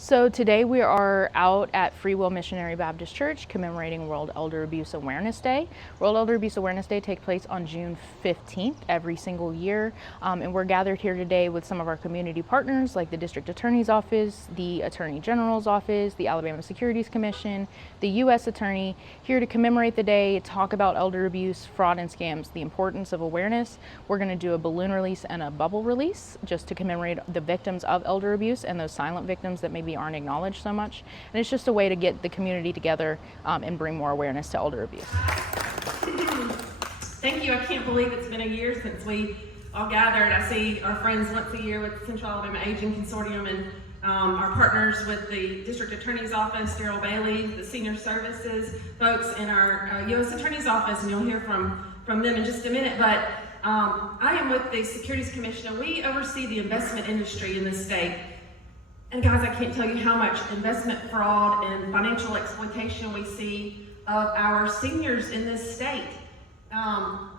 So today we are out at Free Will Missionary Baptist Church commemorating World Elder Abuse Awareness Day. World Elder Abuse Awareness Day takes place on June 15th every single year. And we're gathered here today with some of our community partners like the District Attorney's Office, the Attorney General's Office, the Alabama Securities Commission, the U.S. Attorney, here to commemorate the day, talk about elder abuse, fraud, and scams, the importance of awareness. We're going to do a balloon release and a bubble release just to commemorate the victims of elder abuse and those silent victims that maybe aren't acknowledged so much. And it's just a way to get the community together and bring more awareness to elder abuse. Thank you. I can't believe it's been a year since we all gathered. I see our friends once a year with the Central Alabama Aging Consortium and our partners with the District Attorney's Office, Daryl Bailey, the Senior Services folks, and our U.S. Attorney's Office, and you'll hear from them in just a minute. But I am with the Securities Commission, and we oversee the investment industry in this state. And guys, I can't tell you how much investment fraud and financial exploitation we see of our seniors in this state.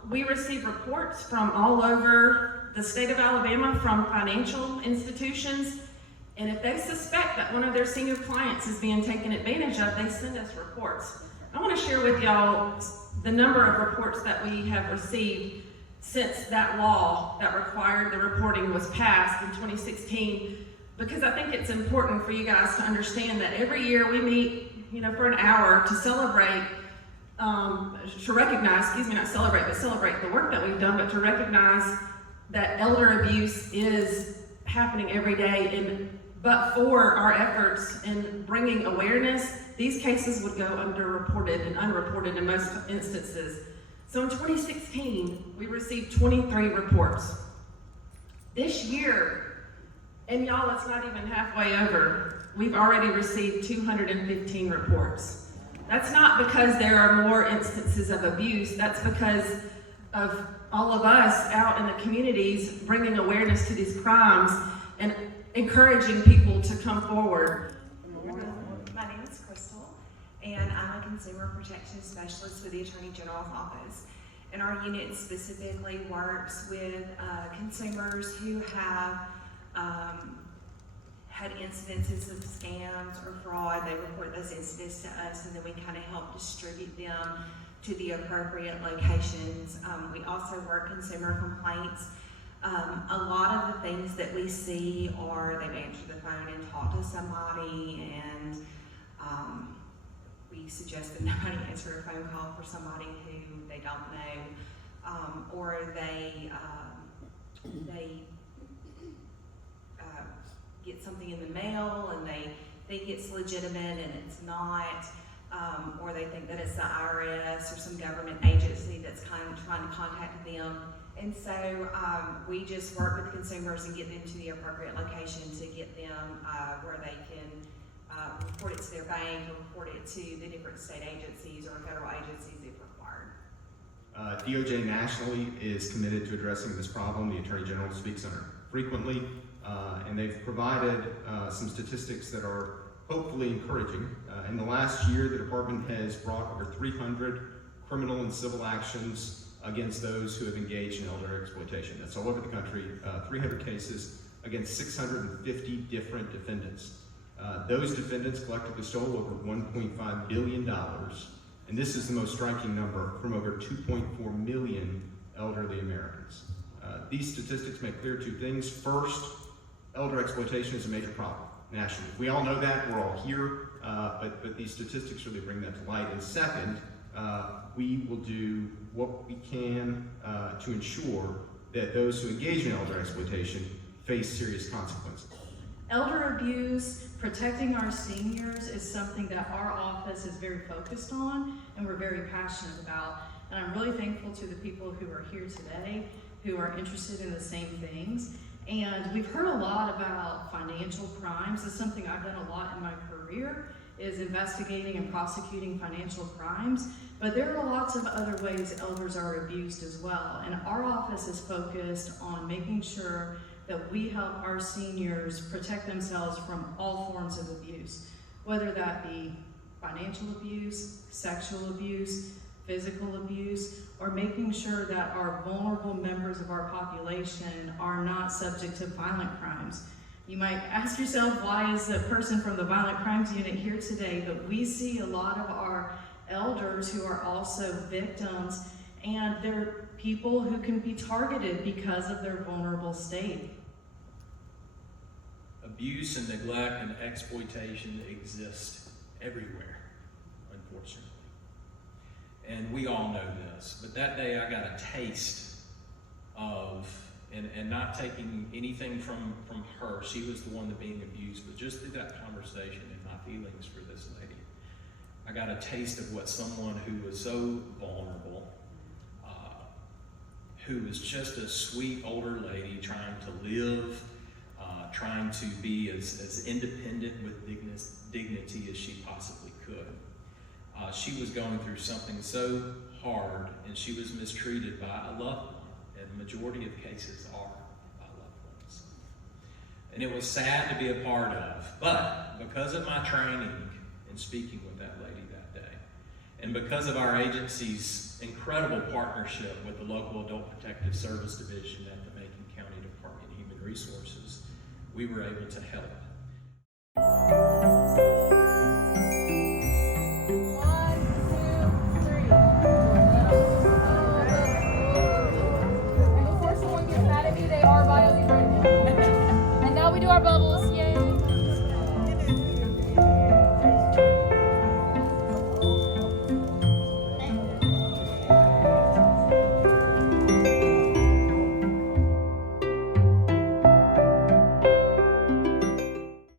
We receive reports from all over the state of Alabama from financial institutions, and if they suspect that one of their senior clients is being taken advantage of, they send us reports. I want to share with y'all the number of reports that we have received since that law that required the reporting was passed in 2016. Because I think it's important for you guys to understand that every year we meet, for an hour to celebrate, celebrate the work that we've done, but to recognize that elder abuse is happening every day. But for our efforts in bringing awareness, these cases would go underreported and unreported in most instances. So in 2016, we received 23 reports. This year, and y'all, it's not even halfway over. We've already received 215 reports. That's not because there are more instances of abuse. That's because of all of us out in the communities bringing awareness to these crimes and encouraging people to come forward. My name is Crystal, and I'm a consumer protection specialist with the Attorney General's Office. And our unit specifically works with consumers who have had incidences of scams or fraud. They report those incidents to us, and then we kind of help distribute them to the appropriate locations. We also work consumer complaints. A lot of the things that we see are they answer the phone and talk to somebody, and we suggest that nobody answer a phone call for somebody who they don't know, or they get something in the mail and they think it's legitimate and it's not, or they think that it's the IRS or some government agency that's kind of trying to contact them. And so we just work with consumers and get them to the appropriate location to get them where they can report it to their bank or report it to the different state agencies or federal agencies if required. DOJ nationally is committed to addressing this problem. The Attorney General speaks on it frequently, and they've provided some statistics that are hopefully encouraging. In the last year, the department has brought over 300 criminal and civil actions against those who have engaged in elder exploitation. That's all over the country, 300 cases against 650 different defendants. Those defendants collectively stole over $1.5 billion, and this is the most striking number, from over 2.4 million elderly Americans. These statistics make clear two things. First, elder exploitation is a major problem nationally. We all know that, we're all here, but these statistics really bring that to light. And second, we will do what we can to ensure that those who engage in elder exploitation face serious consequences. Elder abuse, protecting our seniors is something that our office is very focused on and we're very passionate about. And I'm really thankful to the people who are here today who are interested in the same things. And we've heard a lot about financial crimes. It's something I've done a lot in my career, is investigating and prosecuting financial crimes. But there are lots of other ways elders are abused as well. And our office is focused on making sure that we help our seniors protect themselves from all forms of abuse, whether that be financial abuse, sexual abuse, physical abuse, or making sure that our vulnerable members of our population are not subject to violent crimes. You might ask yourself, why is a person from the Violent Crimes Unit here today? But we see a lot of our elders who are also victims, and they're people who can be targeted because of their vulnerable state. Abuse and neglect and exploitation exist everywhere, unfortunately. And we all know this. But that day I got a taste of, and not taking anything from her, she was the one that being abused, but just through that conversation and my feelings for this lady, I got a taste of what someone who was so vulnerable, who was just a sweet older lady trying to live, trying to be as independent with dignity as she possibly could. She was going through something so hard, and she was mistreated by a loved one, and the majority of cases are by loved ones. And it was sad to be a part of, but because of my training in speaking with that lady that day, and because of our agency's incredible partnership with the local Adult Protective Service Division at the Macon County Department of Human Resources, we were able to help. And before someone gets mad at me, they are violating